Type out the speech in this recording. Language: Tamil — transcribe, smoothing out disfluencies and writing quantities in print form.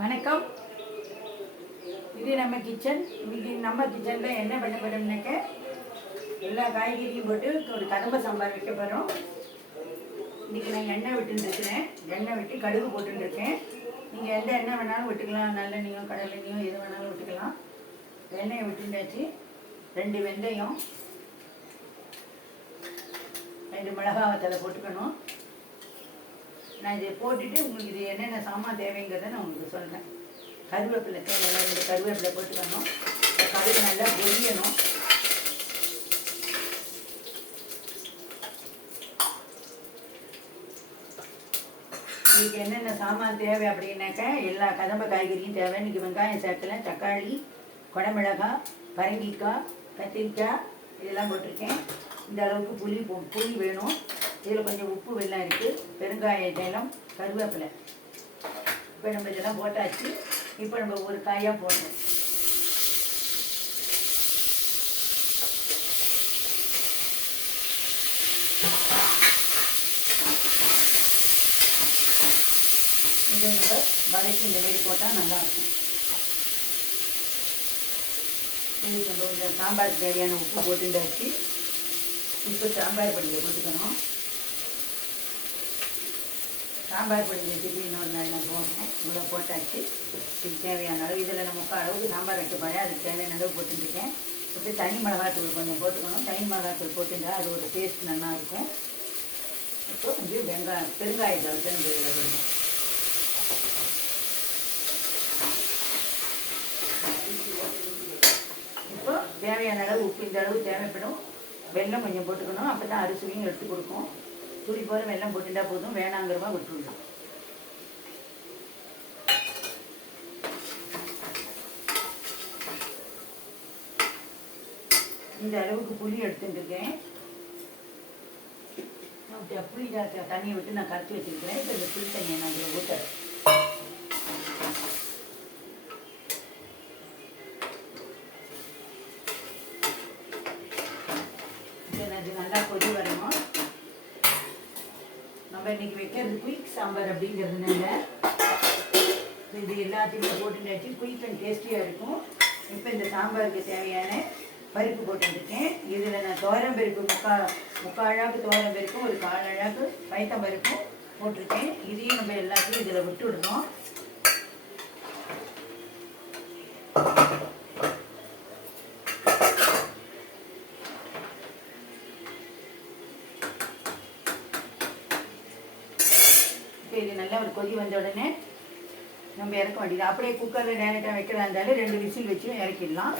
வணக்கம். இது நம்ம கிச்சன். இன்னைக்கு நம்ம கிச்சனில் என்ன பண்ண போகிறோம்னாக்க எல்லா காய்கறியும் போட்டு ஒரு கதம்ப சாம்பார் வைக்க போகிறோம். இன்றைக்கி நான் எண்ணெய் விட்டுருக்கிறேன். எண்ணெய் விட்டு கடுகு போட்டுருக்கேன். நீங்கள் எந்த எண்ணெய் வேணாலும் விட்டுக்கலாம், நல்லெண்ணெயோ கடலெண்ணெயோ எது வேணாலும் விட்டுக்கலாம். எண்ணெயை விட்டுண்டாச்சு. 2 வெந்தயம், 2 மிளகாய் வத்தலை போட்டுக்கணும். நான் இதை போட்டுட்டு உங்களுக்கு இது என்னென்ன சாமான் தேவைங்கிறத நான் உங்களுக்கு சொல்கிறேன். கருவேப்பிலை தேவையில்லை, 2 கருவேப்பிலை போட்டுக்கணும். கடுகு நல்லா பொரியணும். இதுக்கு என்னென்ன சாமான் தேவை அப்படின்னாக்க எல்லா கதம்ப காய்கறியும் தேவை. இன்றைக்கி வெங்காயம் சேர்க்கல, தக்காளி, குடமிளகாய், பரங்கிக்காய், கத்திரிக்காய் இதெல்லாம் போட்டிருக்கேன். இந்த அளவுக்கு புளி வேணும். இதில் கொஞ்சம் உப்பு வெல்லம் இருக்குது, பெருங்காய தைலம், கருவேப்பிலை. இப்போ நம்ம இதெல்லாம் போட்டாச்சு. இப்போ நம்ம ஒரு காயாக போடணும். இதை நம்ம வதக்கி இந்த மாரி போட்டால் நல்லாயிருக்கும். இதுக்கு நம்ம இந்த சாம்பாருக்கு தேவையான உப்பு போட்டுண்டாச்சு. இப்போ சாம்பார் பொடியை போட்டுக்கணும். சாம்பார் பொடி வச்சுட்டு இன்னொரு நாள் நான் போடுறேன். இவ்வளோ போட்டாச்சு. இதுக்கு தேவையான அளவு இதில் நான் 3/4 அளவுக்கு சாம்பார் வைக்க போகிறேன். அதுக்கு தேவையான அளவு போட்டுருக்கேன். இப்போ தனி மிளகாத்தூள் கொஞ்சம் போட்டுக்கணும். தனி மிளகாத்தூள் போட்டுட்டா அது ஒரு டேஸ்ட் நல்லாயிருக்கும். இப்போ கொஞ்சம் பெருங்காய தளத்தை நம்ம இதில் விடணும். இப்போ தேவையான அளவு உப்பு இந்த அளவு தேவைப்படும். வெல்லம் கொஞ்சம் போட்டுக்கணும். அப்போ தான் அரிசியும் எடுத்து கொடுக்கும். துளி போல வெல்லம் போட்டுட்டா போதும், வேணாங்கிறமா விட்டுருணும். இந்த அளவுக்கு புளி எடுத்துட்டுருக்கேன். புளி தண்ணியை விட்டு நான் கரைச்சி வச்சுருக்கிறேன். இப்போ இந்த புளி தண்ணியை நான் இதில் ஊற்றுறேன். இது நல்லா கொதி வரணும். நம்ம இன்றைக்கி வைக்கிறது குயிக் சாம்பார் அப்படிங்கிறதுனால இது எல்லாத்தையுமே போட்டுட்டாச்சு. குயிக் அண்ட் டேஸ்டியாக இருக்கும். இப்போ இந்த சாம்பாருக்கு தேவையான பருப்பு போட்டுருக்கேன். இதில் நான் துவரம்பருப்பு முக்காழாக்கு துவரம்பருப்பும் ஒரு 1/4 அழாக்கு பயத்தம் பருப்பும் போட்டிருக்கேன். இதையும் நம்ம எல்லாத்தையும் இதில் விட்டு விடணும். இது நல்லா ஒரு கொதி வந்த உடனே நம்ம இறக்க வேண்டியது. அப்படியே குக்கரில் டேரெக்டாக வைக்கிறதா இருந்தாலும் 2 விசில் வச்சு இறக்கிடலாம்.